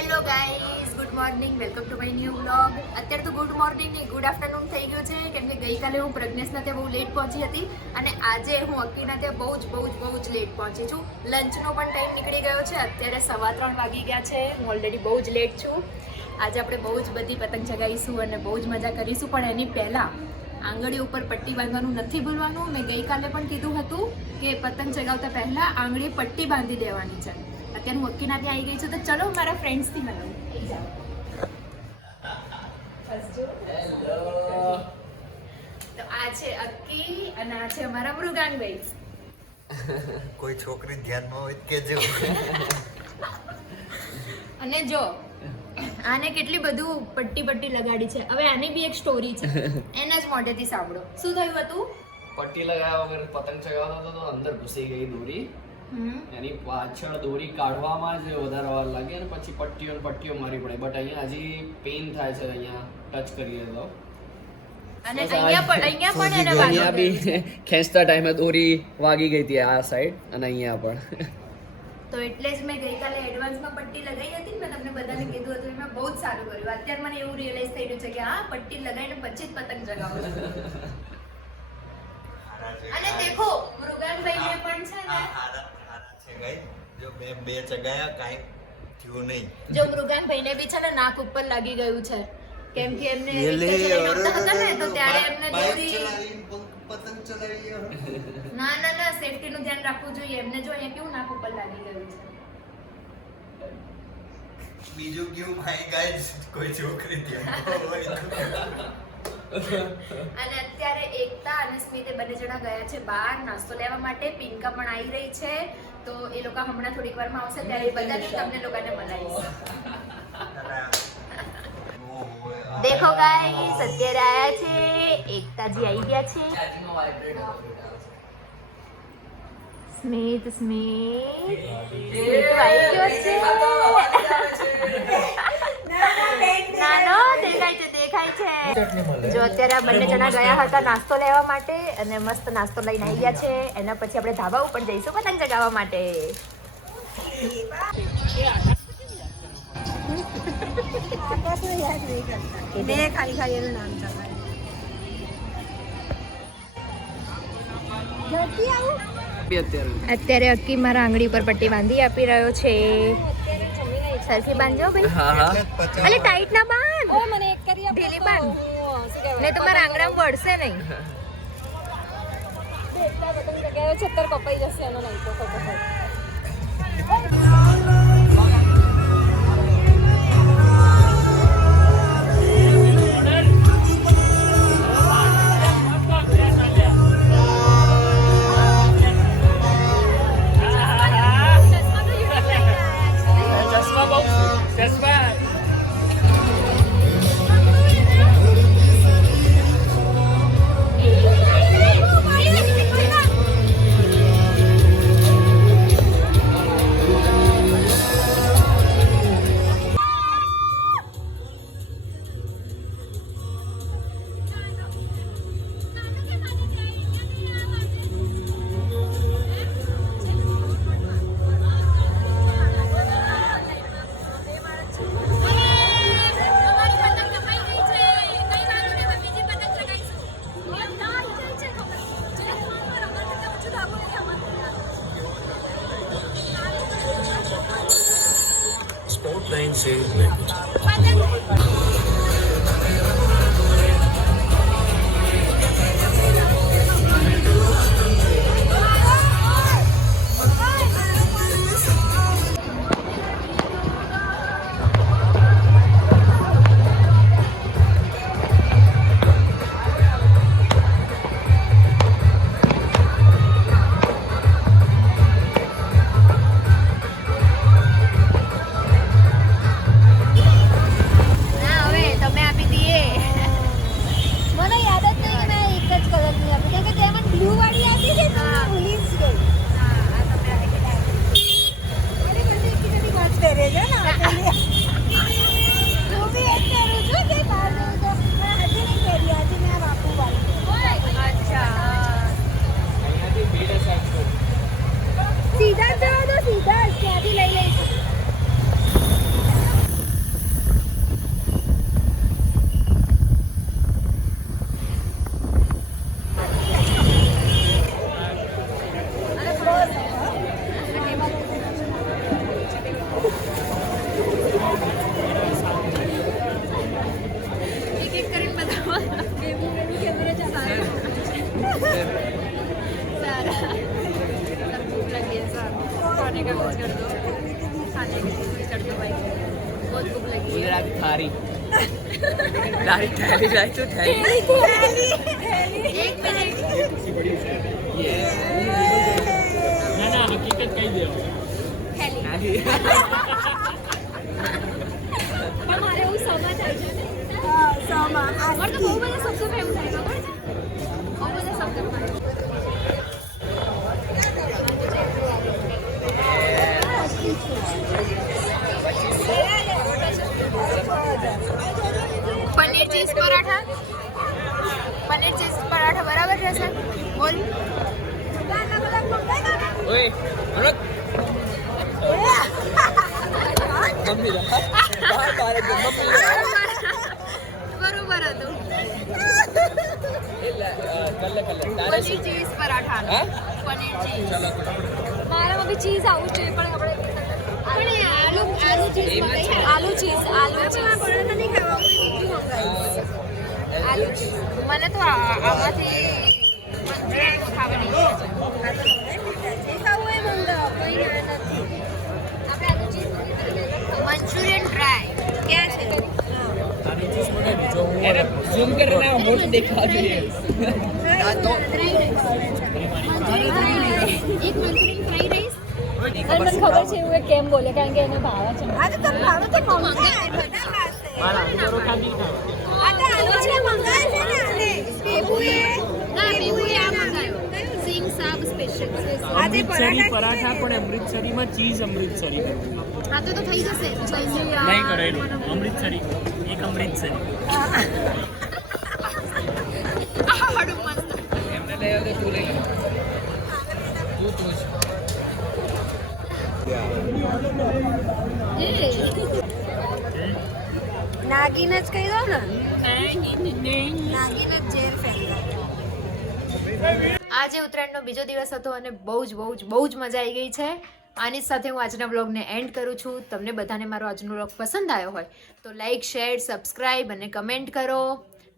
Hello guys good morning welcome to my new blog અત્યારે તો good morning નહીં good afternoon થઈ ગયું છે, કેમ કે ગઈકાલે હું પ્રજ્ઞેશના ત્યાં બહુ લેટ પહોંચી હતી અને આજે હું અક્કીના ત્યાં બહુ જ બહુ જ બહુ જ લેટ પહોંચી છું. લંચનો પણ ટાઈમ નીકળી ગયો છે. અત્યારે સવા ત્રણ વાગી ગયા છે. હું ઓલરેડી બહુ જ લેટ છું. આજે આપણે બહુ જ બધી પતંગ ચગાવીશું અને બહુ જ મજા કરીશું. પણ એની પહેલાં આંગળી ઉપર પટ્ટી બાંધવાનું નથી ભૂલવાનું. મેં ગઈકાલે પણ કીધું હતું કે પતંગ ચગાવતા પહેલાં આંગળીએ પટ્ટી બાંધી દેવાની છે. અત્યારે હું ત્યાં આવી ગઈ છું. તો ચલો મારા ફ્રેન્ડ્સથી મળું. તો આ છે અક્કી અને આ છે અમારા મૃગાનભાઈ કોઈ છોકરી ધ્યાનમાં હોય કે જો? અને જો આને કેટલી બધું પટ્ટી પટ્ટી લગાડી છે. હવે આની બી એક સ્ટોરી છે. એના જ મોઢેથી સાંભળો. શું થયું હતું? પટ્ટી લગાવ્યા વગર પતંગ ચગાવતો હતો તો અંદર ઘૂસી ગઈ દોરી. એની પાછળ દોરી કાઢવામાં જ વધારે વાર લાગે અને પછી પટ્ટીઓ પટ્ટીઓ મારી પડે. બટ અહીંયા હજી પેઇન થાય છે અહીંયા. ટચ કરીએ તો. અને અહીંયા પણ અહીંયા પણ એને અહીંયા બી ખેંચતા ટાઈમે દોરી વાગી ગઈ હતી આ સાઈડ અને અહીંયા પણ. તો એટલે જ મેં ગઈકાલે એડવાન્સમાં પટ્ટી લગાવી હતી ને મેં તમને બધાને કીધું હતું. મેં બહુ જ સારું કર્યું. અત્યારે મને એવું રિયલાઇઝ થઈ રહ્યું છે કે હા પટ્ટી લગાવીને પછી જ પતંગ ચગાવો અને દેખો મૃગાનભાઈને પણ છે ને જો બે ચગાયા કાંઈ થયું નહીં. જો મૃગાનભાઈને બી છે ને નાક ઉપર લાગી ગયું છે. કેમ કે એમને હતા ને તો ત્યારે એમને પતંગ ચલાવી ના ના ના સેફટી નું ધ્યાન રાખવું જોઈએ. એમને જો અહીંયા કેવું નાક ઉપર લાગી ગયું છે. બીજું કેવું ભાઈ ગાઈસ કોઈ છોકરી ત્યાં હોય અને અત્યારે એકતા અને સ્મિતે બંને જણા ગયા છે બહાર નાસ્તો લેવા માટે. પિંકા પણ આવી રહી છે. તો એ લોકો હમણાં થોડીક વારમાં આવશે ત્યારે એ બધાને તમને લોકોને મળાવીશ. દેખો ગાઈસ અત્યારે આયા છે એકતાજી આવી ગયા છે. સ્મિત સ્મિત. સ્મિત આવી ગયો છે. નાનો દેખાય છે દેખાય છે. જો અત્યારે આ બંને જણા ગયા હતા નાસ્તો લેવા માટે અને મસ્ત નાસ્તો લઈને આવી ગયા છે. એના પછી આપણે ધાબા ઉપર જઈશું પતંગ ચગાવવા માટે. અત્યારે અત્યારે અક્કી મારા આંગળી ઉપર પટ્ટી બાંધી આપી રહ્યો છે. સરખી બાંધજો ભાઈ. અલે ટાઈટ ના બાંધ. ઓ મને એક કરી આપો ઢીલી બાંધ. ને તમારા આંગણામાં વળશે નહીં. છત્તર કપાઈ જશે એનો નહીં તો ખબર Sport 9 Sales Language. खाने का कुछ कर दो खाने की चीज़ कर दो भाई बहुत भूख लगी है थारी लारी थैली लाई तो थैली एक मिनट ये बरोबर चीज पराठा. पनीर चीज मला मग चीज आवडते पण आलू आलू चीज आलू चीज आलू चीज मला तो आवाज ઝૂમ કરીને આ મોટ દેખાવા જોઈએ એક મંચુરિયન ફ્રાઈ રાઈસ મને ખબર છે એવું કેમ બોલે કારણ કે એને ભાવે છે આ તો તમે ભાવે તો મંગાય બધા ખાશે આ તો આલુ છે મંગાય છે ને આને બેબુએ ના પીવું આ મંગાયો સિંગ સાબ સ્પેશિયલ આજે પરાઠા પરાઠા પણ અમૃતસરીમાં ચીઝ અમૃતસરી કરવું તો તો થઈ જશે નહીં કરેલું અમૃતસરી એક અમૃતસરી એમને લઈ તું લઈ તું તું નાગીન જ કહી દો ને નાગીન જ જેલ ફેંકો આજે ઉત્તરાયણનો બીજો દિવસ હતો અને બહુ જ બહુ જ બહુ જ મજા આવી ગઈ છે. આની જ સાથે હું આજના બ્લોગને એન્ડ કરું છું. તમને બધાને મારો આજનો બ્લોગ પસંદ આવ્યો હોય તો લાઈક શેર સબસ્ક્રાઈબ અને કમેન્ટ કરો.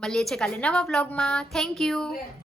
મળીએ છીએ કાલે નવા બ્લોગમાં થેન્ક યુ.